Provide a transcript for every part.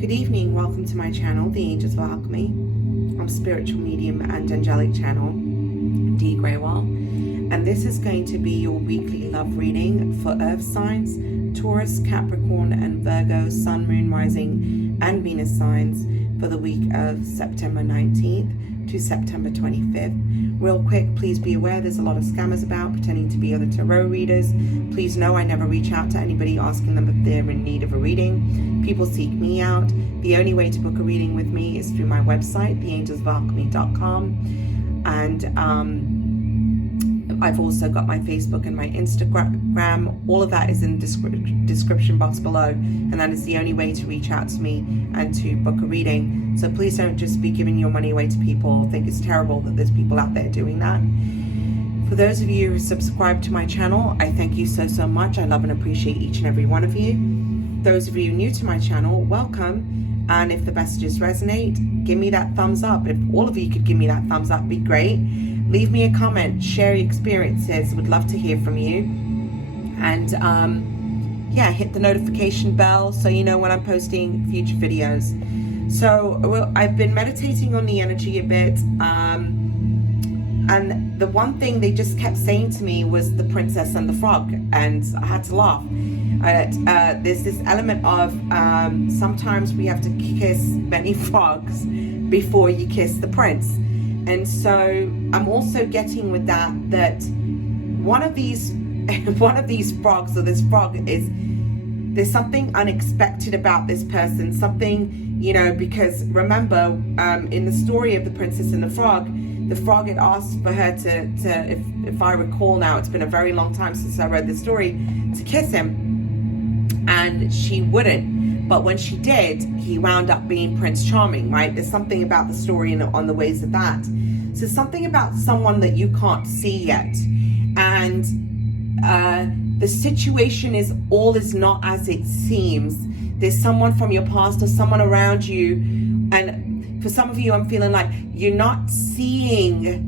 Good evening, welcome to my channel, the Angels of Alchemy. I'm spiritual medium and angelic channel, Dee Grewal, and this is going to be your weekly love reading for earth signs, Taurus, Capricorn and Virgo, Sun, Moon, Rising and Venus signs for the week of September 19th to September 25th. Real quick, please be aware there's a lot of scammers about pretending to be other tarot readers. Please know I never reach out to anybody asking them if they're in need of a reading. People seek me out. The only way to book a reading with me is through my website, theangelsofalchemy.com. And I've also got my Facebook and my Instagram. All of that is in the description box below, and that is the only way to reach out to me and to book a reading. So please don't just be giving your money away to people. I think it's terrible that there's people out there doing that. For those of you who subscribe to my channel, I thank you so much. I love and appreciate each and every one of you. Those of you new to my channel, welcome. And if the messages resonate, give me that thumbs up. If all of you could give me that thumbs up, it'd be great. Leave me a comment, share your experiences. Would love to hear from you. And yeah, hit the notification bell so you know when I'm posting future videos. So I've been meditating on the energy a bit. And the one thing they just kept saying to me was the princess and the frog. And I had to laugh. There's this element of sometimes we have to kiss many frogs before you kiss the prince. And so I'm also getting with that one of these frogs, or this frog, is there's something unexpected about this person, something, you know, because remember in the story of the princess and the frog had asked for her to if I recall now, it's been a very long time since I read the story, to kiss him, and she wouldn't. But when she did, he wound up being Prince Charming, right? There's something about the story on the ways of that. So something about someone that you can't see yet. And the situation is not as it seems. There's someone from your past or someone around you. And for some of you, I'm feeling like you're not seeing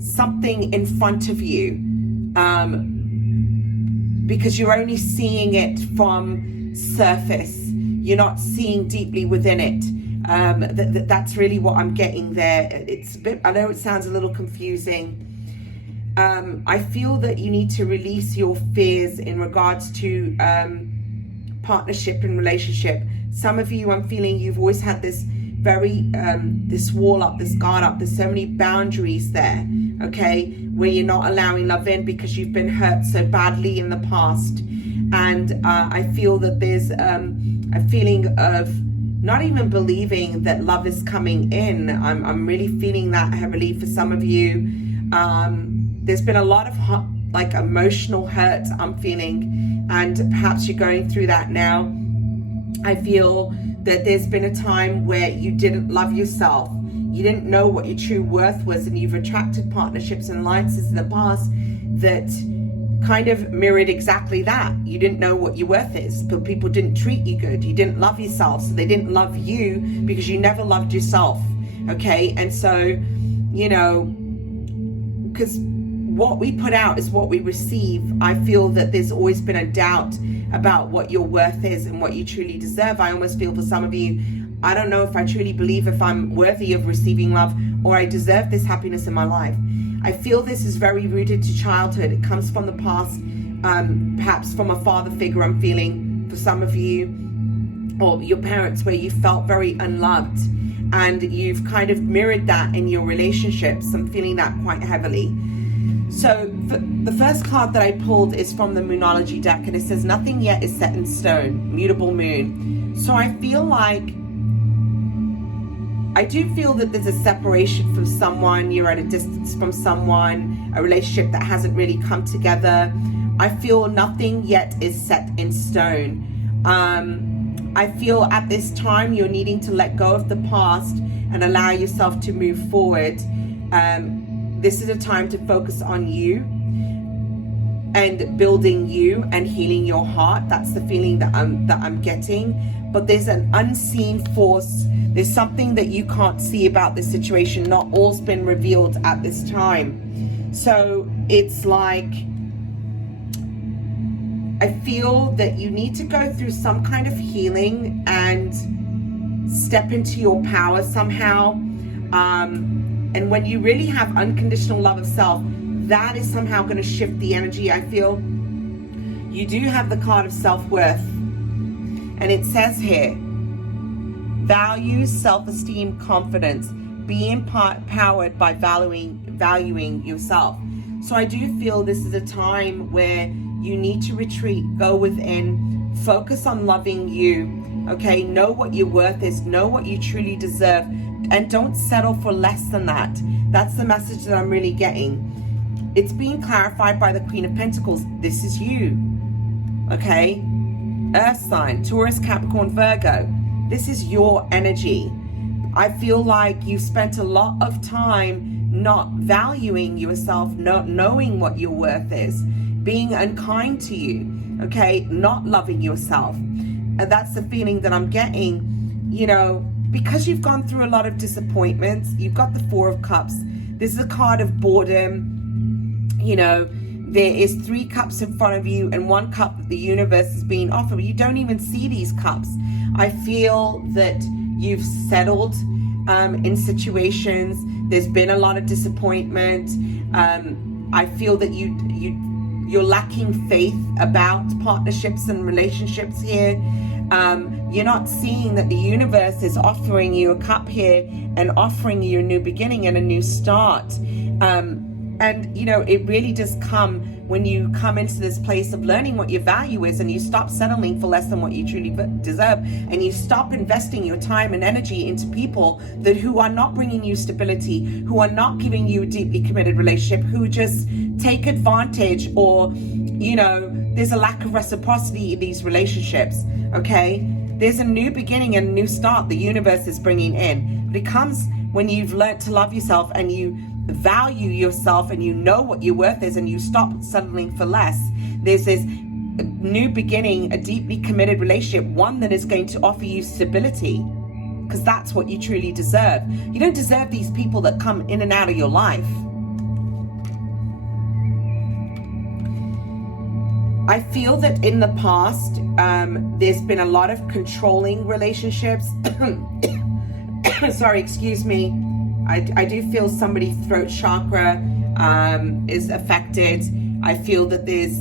something in front of you because you're only seeing it from surface. You're not seeing deeply within it. That's really what I'm getting there. It's a bit, I know it sounds a little confusing. I feel that you need to release your fears in regards to partnership and relationship. Some of you, I'm feeling you've always had this very, this wall up, this guard up. There's so many boundaries there, okay, where you're not allowing love in because you've been hurt so badly in the past. And I feel that there's a feeling of not even believing that love is coming in. I'm really feeling that heavily for some of you. There's been a lot of like emotional hurt I'm feeling, and perhaps you're going through that now. I feel that there's been a time where you didn't love yourself. You didn't know what your true worth was, and you've attracted partnerships and alliances in the past that kind of mirrored exactly that. You didn't know what your worth is, but people didn't treat you good. You didn't love yourself, so they didn't love you because you never loved yourself, okay? And so, you know, because what we put out is what we receive. I feel that there's always been a doubt about what your worth is and what you truly deserve. I almost feel for some of you, I don't know if I truly believe if I'm worthy of receiving love or I deserve this happiness in my life. I feel this is very rooted to childhood. It comes from the past, perhaps from a father figure, I'm feeling for some of you, or your parents, where you felt very unloved, and you've kind of mirrored that in your relationships. I'm feeling that quite heavily. So the first card that I pulled is from the Moonology deck, and it says nothing yet is set in stone, mutable moon. So I feel like, I do feel that there's a separation from someone, you're at a distance from someone, a relationship that hasn't really come together. I feel nothing yet is set in stone. I feel at this time you're needing to let go of the past and allow yourself to move forward. This is a time to focus on you and building you and healing your heart. That's the feeling that I'm getting. But there's an unseen force. There's something that you can't see about this situation. Not all's been revealed at this time. So it's like, I feel that you need to go through some kind of healing and step into your power somehow. And when you really have unconditional love of self, that is somehow going to shift the energy, I feel. You do have the card of self-worth. And it says here, value, self-esteem, confidence. Be empowered by valuing yourself. So I do feel this is a time where you need to retreat, go within, focus on loving you, okay? Know what your worth is, know what you truly deserve, and don't settle for less than that. That's the message that I'm really getting. It's being clarified by the Queen of Pentacles. This is you, okay? Earth sign, Taurus, Capricorn, Virgo. This is your energy. I feel like you've spent a lot of time not valuing yourself, not knowing what your worth is, being unkind to you, okay? Not loving yourself. And that's the feeling that I'm getting, you know, because you've gone through a lot of disappointments. You've got the Four of Cups. This is a card of boredom. You know, there is 3 cups in front of you and 1 cup that the universe is being offered. You don't even see these cups. I feel that you've settled in situations. There's been a lot of disappointment. I feel that you're lacking faith about partnerships and relationships here. You're not seeing that the universe is offering you a cup here and offering you a new beginning and a new start. And, you know, it really does come when you come into this place of learning what your value is, and you stop settling for less than what you truly deserve, and you stop investing your time and energy into people who are not bringing you stability, who are not giving you a deeply committed relationship, who just take advantage, or, you know, there's a lack of reciprocity in these relationships, okay? There's a new beginning and a new start the universe is bringing in. But it comes when you've learned to love yourself and you value yourself and you know what your worth is and you stop settling for less. There's this new beginning, a deeply committed relationship, one that is going to offer you stability, because that's what you truly deserve. You don't deserve these people that come in and out of your life. I feel that in the past, there's been a lot of controlling relationships. Sorry, excuse me. I do feel somebody's throat chakra is affected. I feel that there's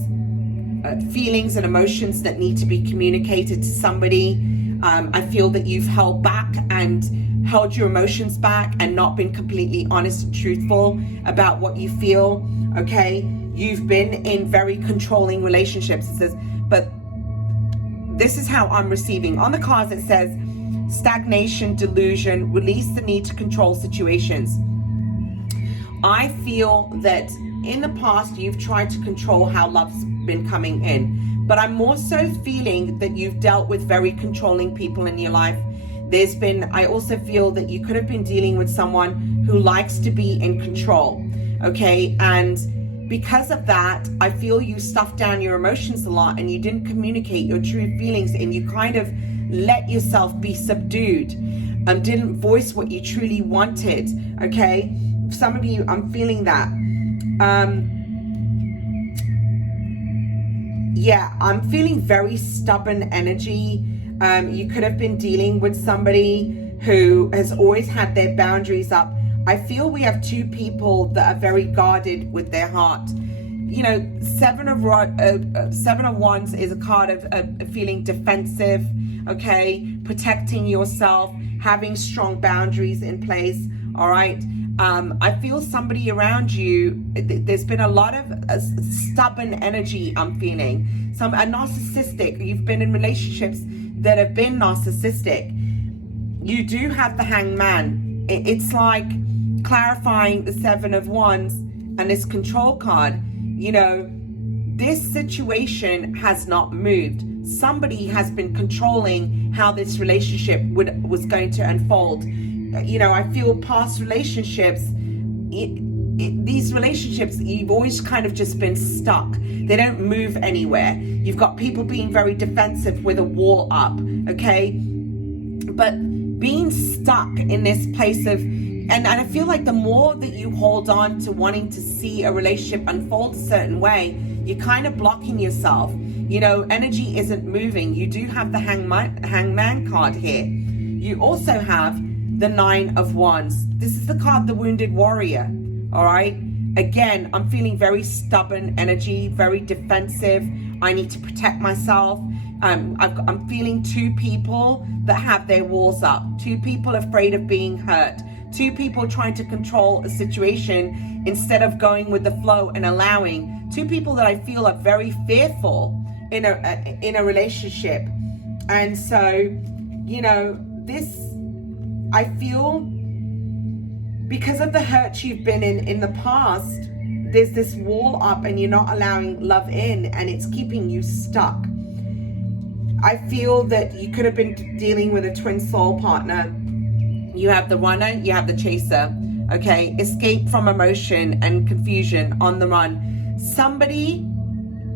feelings and emotions that need to be communicated to somebody. I feel that you've held back and held your emotions back and not been completely honest and truthful about what you feel, okay? You've been in very controlling relationships. It says, but this is how I'm receiving. On the cards it says, stagnation, delusion, release the need to control situations. I feel that in the past you've tried to control how love's been coming in, but I'm more so feeling that you've dealt with very controlling people in your life. I also feel that you could have been dealing with someone who likes to be in control, okay? And because of that, I feel you stuffed down your emotions a lot and you didn't communicate your true feelings, and you kind of let yourself be subdued, didn't voice what you truly wanted, okay? Some of you, I'm feeling that. Yeah, I'm feeling very stubborn energy. You could have been dealing with somebody who has always had their boundaries up. I feel we have 2 people that are very guarded with their heart. You know, Seven of Wands is a card of feeling defensive, okay? Protecting yourself, having strong boundaries in place, all right? I feel somebody around you, there's been a lot of stubborn energy I'm feeling. A narcissistic, you've been in relationships that have been narcissistic. You do have the Hangman. It's like clarifying the 7 of Wands and this control card. You know, this situation has not moved. Somebody has been controlling how this relationship was going to unfold. You know, I feel past relationships, these relationships, you've always kind of just been stuck. They don't move anywhere. You've got people being very defensive with a wall up, okay? But being stuck in this place of, and I feel like the more that you hold on to wanting to see a relationship unfold a certain way, you're kind of blocking yourself. You know, energy isn't moving. You do have the hangman card here. You also have the Nine of Wands. This is the card, the Wounded Warrior. All right. Again, I'm feeling very stubborn energy, very defensive. I need to protect myself. I'm feeling two people that have their walls up, two people afraid of being hurt, two people trying to control a situation instead of going with the flow and allowing, two people that I feel are very fearful in a relationship. And so, you know, this, I feel, because of the hurt you've been in the past, there's this wall up and you're not allowing love in, and it's keeping you stuck. I feel that you could have been dealing with a twin soul partner. You have the runner, you have the chaser, okay? Escape from emotion and confusion, on the run. Somebody,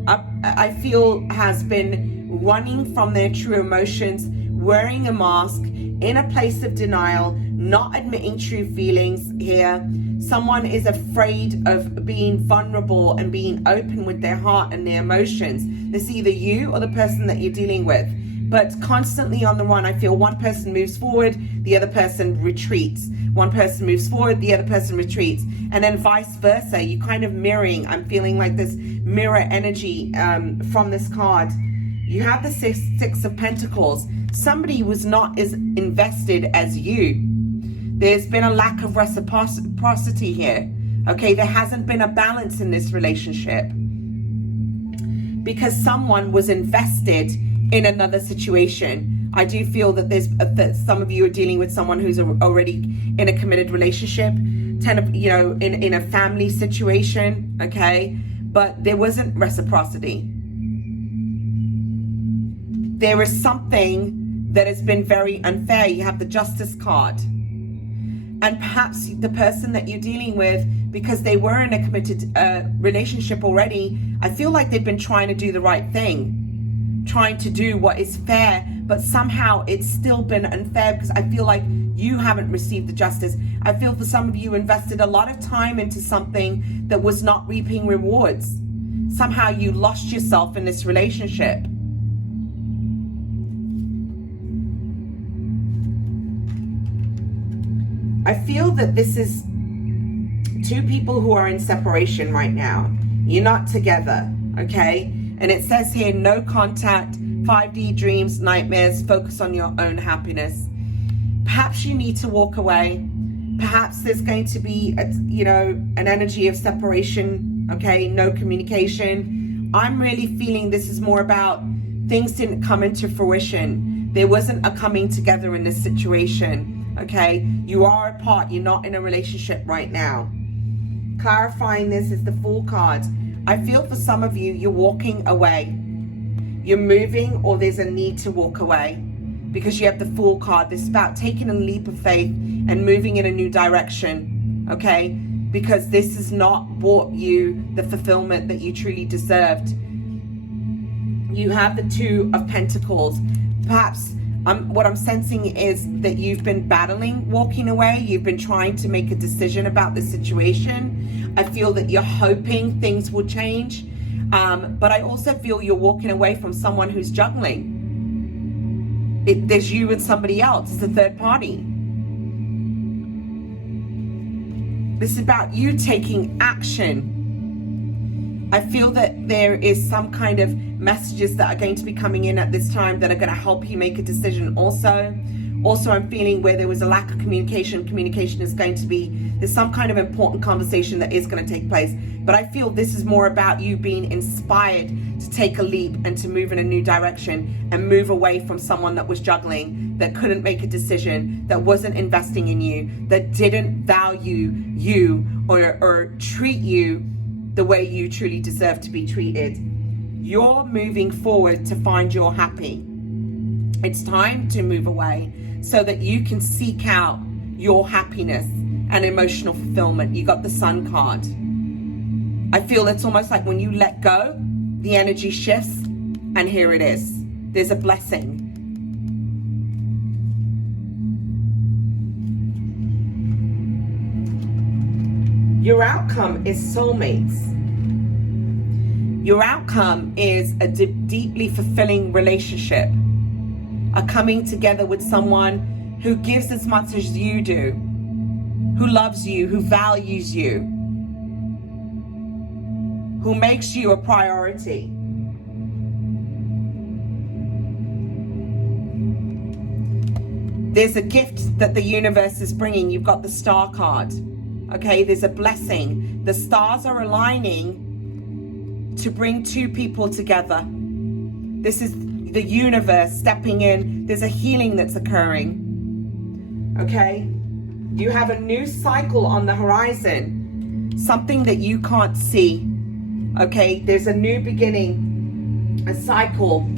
I feel, has been running from their true emotions, wearing a mask, in a place of denial, not admitting true feelings here. Someone is afraid of being vulnerable and being open with their heart and their emotions. It's either you or the person that you're dealing with. But constantly on the run, I feel one person moves forward, the other person retreats. One person moves forward, the other person retreats. And then vice versa, you kind of mirroring. I'm feeling like this mirror energy from this card. You have the Six of Pentacles. Somebody was not as invested as you. There's been a lack of reciprocity here. Okay, there hasn't been a balance in this relationship because someone was invested in another situation. I do feel that there's that some of you are dealing with someone who's already in a committed relationship, in a family situation. Okay, but there wasn't reciprocity. There is something that has been very unfair. You have the Justice card. And perhaps the person that you're dealing with, because they were in a committed relationship already, I feel like they've been trying to do the right thing, trying to do what is fair, but somehow it's still been unfair because I feel like you haven't received the justice. I feel for some of you invested a lot of time into something that was not reaping rewards. Somehow you lost yourself in this relationship. I feel that this is two people who are in separation right now. You're not together, okay? And it says here, no contact, 5D dreams, nightmares, focus on your own happiness. Perhaps you need to walk away. Perhaps there's going to be, an energy of separation, okay? No communication. I'm really feeling this is more about things didn't come into fruition. There wasn't a coming together in this situation. Okay, you are apart, you're not in a relationship right now. Clarifying this is the Fool card. I feel for some of you, you're walking away. You're moving, or there's a need to walk away because you have the Fool card. This is about taking a leap of faith and moving in a new direction, okay? Because this has not brought you the fulfillment that you truly deserved. You have the Two of Pentacles. Perhaps what I'm sensing is that you've been battling walking away. You've been trying to make a decision about the situation. I feel that you're hoping things will change. But I also feel you're walking away from someone who's juggling. There's you and somebody else. It's a third party. This is about you taking action. I feel that there is some kind of messages that are going to be coming in at this time that are going to help you make a decision also. Also, I'm feeling where there was a lack of communication is going to be, there's some kind of important conversation that is going to take place. But I feel this is more about you being inspired to take a leap and to move in a new direction and move away from someone that was juggling, that couldn't make a decision, that wasn't investing in you, that didn't value you or treat you the way you truly deserve to be treated. You're moving forward to find your happy. It's time to move away so that you can seek out your happiness and emotional fulfillment. You got the Sun card. I feel it's almost like when you let go, the energy shifts, and here it is. There's a blessing. Your outcome is soulmates. Your outcome is a deeply fulfilling relationship, a coming together with someone who gives as much as you do, who loves you, who values you, who makes you a priority. There's a gift that the universe is bringing. You've got the star card. Okay, there's a blessing. The stars are aligning to bring two people together. This is the universe stepping in. There's a healing that's occurring. Okay, you have a new cycle on the horizon, something that you can't see. Okay, there's a new beginning, a cycle.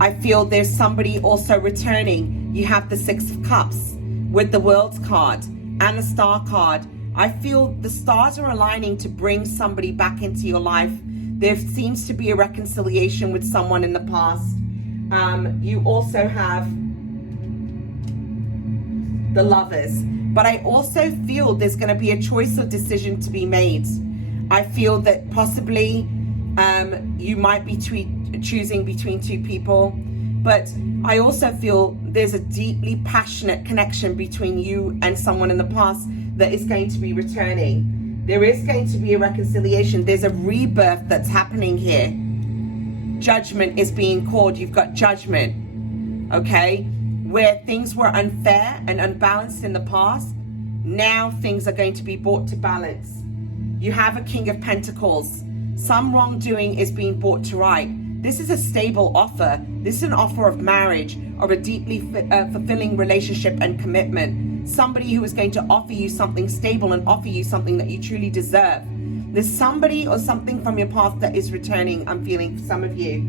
I feel there's somebody also returning. You have the Six of Cups with the World's card and the Star card. I feel the stars are aligning to bring somebody back into your life. There seems to be a reconciliation with someone in the past. You also have the Lovers. But I also feel there's going to be a choice or decision to be made. I feel that possibly you might be choosing between two people. But I also feel there's a deeply passionate connection between you and someone in the past that is going to be returning. There is going to be a reconciliation. There's a rebirth that's happening here. Judgment is being called. You've got judgment, okay? Where things were unfair and unbalanced in the past, now things are going to be brought to balance. You have a King of Pentacles. Some wrongdoing is being brought to right. This is a stable offer. This is an offer of marriage, of a deeply fulfilling relationship and commitment. Somebody who is going to offer you something stable and offer you something that you truly deserve. There's somebody or something from your past that is returning, I'm feeling, for some of you.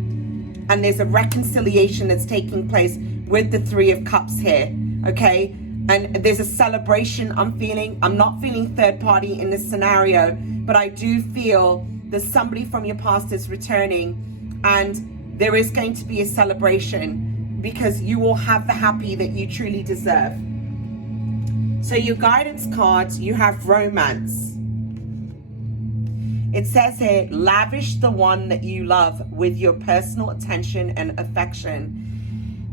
And there's a reconciliation that's taking place with the Three of Cups here, okay? And there's a celebration I'm feeling. I'm not feeling third party in this scenario, but I do feel that somebody from your past is returning. And there is going to be a celebration because you will have the happy that you truly deserve. So your guidance cards, you have romance. It says here, lavish the one that you love with your personal attention and affection.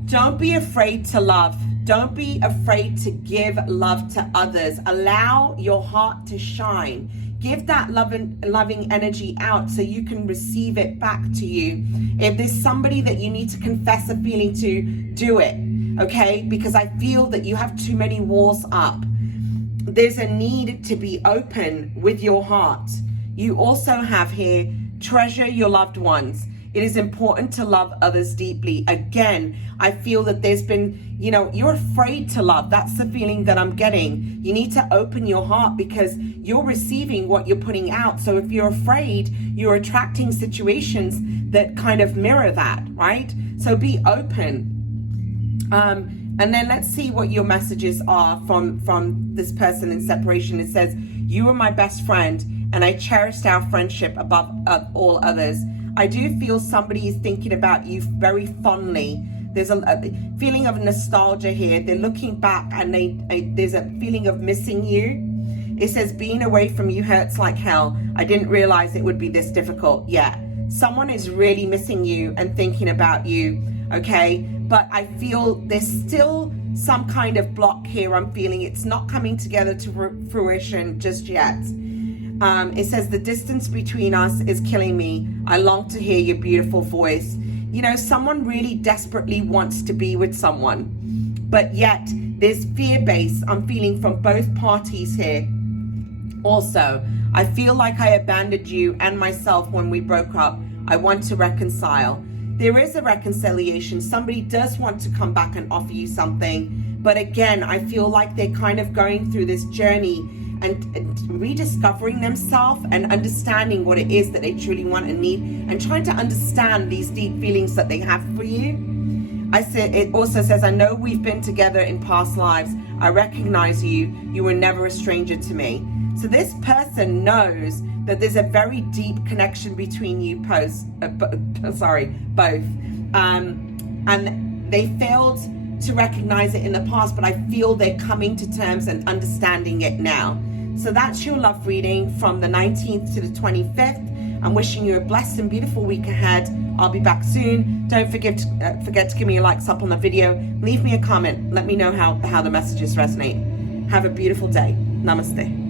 Don't be afraid to love. Don't be afraid to give love to others. Allow your heart to shine. Give that loving energy out so you can receive it back to you. If there's somebody that you need to confess a feeling to, do it, okay? Because I feel that you have too many walls up. There's a need to be open with your heart. You also have here, treasure your loved ones. It is important to love others deeply. Again, I feel that there's been, you're afraid to love. That's the feeling that I'm getting. You need to open your heart because you're receiving what you're putting out. So if you're afraid, you're attracting situations that kind of mirror that, right? So be open. And then let's see what your messages are from this person in separation. It says, you are my best friend and I cherished our friendship above all others. I do feel somebody is thinking about you very fondly. There's a feeling of nostalgia here. They're looking back and there's a feeling of missing you. It says, being away from you hurts like hell. I didn't realize it would be this difficult. Yeah, someone is really missing you and thinking about you, okay? But I feel there's still some kind of block here. I'm feeling it's not coming together to fruition just yet. It says, the distance between us is killing me. I long to hear your beautiful voice. Someone really desperately wants to be with someone, but yet there's fear base I'm feeling from both parties here. Also, I feel like I abandoned you and myself when we broke up. I want to reconcile. There is a reconciliation. Somebody does want to come back and offer you something, but again, I feel like they're kind of going through this journey and rediscovering themselves and understanding what it is that they truly want and need, and trying to understand these deep feelings that they have for you. It also says, I know we've been together in past lives. I recognize you. You were never a stranger to me. So this person knows that there's a very deep connection between you both. And they failed to recognize it in the past, but I feel they're coming to terms and understanding it now. So that's your love reading from the 19th to the 25th I'm wishing you a blessed and beautiful week ahead. I'll be back soon. Don't forget to give me a likes up on the video. Leave me a comment. Let me know how the messages resonate. Have a beautiful day. Namaste.